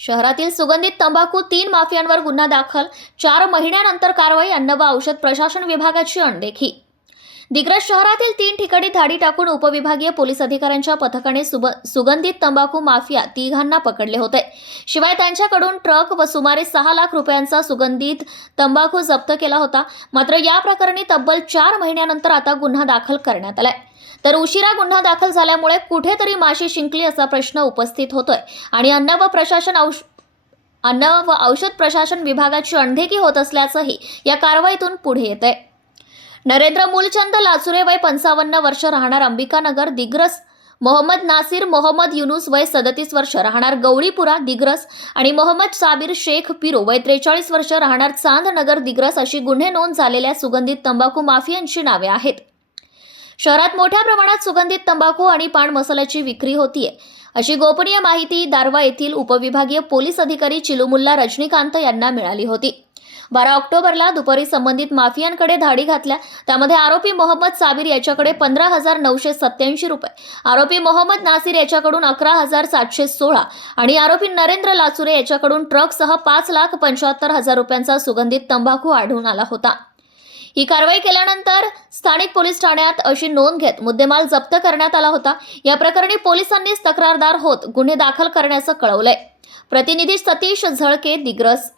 शहरातील सुगंधित तंबाखू 3 माफियांवर गुन्हा दाखल, 4 महिन्यानंतर कारवाई. अन्न व औषध प्रशासन विभागाची अनदेखी. दिग्रस शहरातील 3 ठिकाणी धाडी टाकून उपविभागीय पोलीस अधिकाऱ्यांच्या पथकाने सुगंधित तंबाखू माफिया तिघांना पकडले होते. शिवाय त्यांच्याकडून ट्रक व सुमारे 6 लाख रुपयांचा सुगंधित तंबाखू जप्त केला होता. मात्र या प्रकरणी तब्बल 4 महिन्यानंतर आता गुन्हा दाखल करण्यात आलाय. तर उशिरा गुन्हा दाखल झाल्यामुळे कुठेतरी माशी शिंकली असा प्रश्न उपस्थित होतोय आणि अन्न व औषध प्रशासन विभागाची अनदेखी होत असल्याचंही या कारवाईतून पुढे येतंय. नरेंद्र मूलचंद लाचुरे वय 55 वर्ष राहणार अंबिकानगर दिग्रस, मोहम्मद नासिर मोहम्मद युनुस वय 37 वर्ष राहणार गवळीपुरा दिग्रस आणि मोहम्मद साबिर शेख पिरो वय 43 वर्ष राहणार चांदनगर दिग्रस अशी गुन्हे नोंद झालेल्या सुगंधित तंबाखू माफियांची नावे आहेत. शहरात मोठ्या प्रमाणात सुगंधित तंबाखू आणि पान मसाल्याची विक्री होतीये अशी गोपनीय माहिती दारवा येथील उपविभागीय पोलीस अधिकारी चिलुमुल्ला रजनीकांत यांना मिळाली होती. 12 ऑक्टोबरला दुपारी संबंधित माफियांकडे धाडी घातल्या. त्यामध्ये आरोपी मोहम्मद साबिर याच्याकडे 15,987 रुपये, आरोपी मोहम्मद नासिर याच्याकडून 11,716 आणि आरोपी नरेंद्र लाचुरे याच्याकडून ट्रकसह 5,75,000 रुपयांचा सुगंधित तंबाखू आढळून आला होता. ही कारवाई केल्यानंतर स्थानिक पोलीस ठाण्यात अशी नोंद घेत मुद्देमाल जप्त करण्यात आला होता. या प्रकरणी पोलिसांनीच तक्रारदार होत गुन्हे दाखल करण्याचं कळवलंय. प्रतिनिधी सतीश झळके दिग्रस.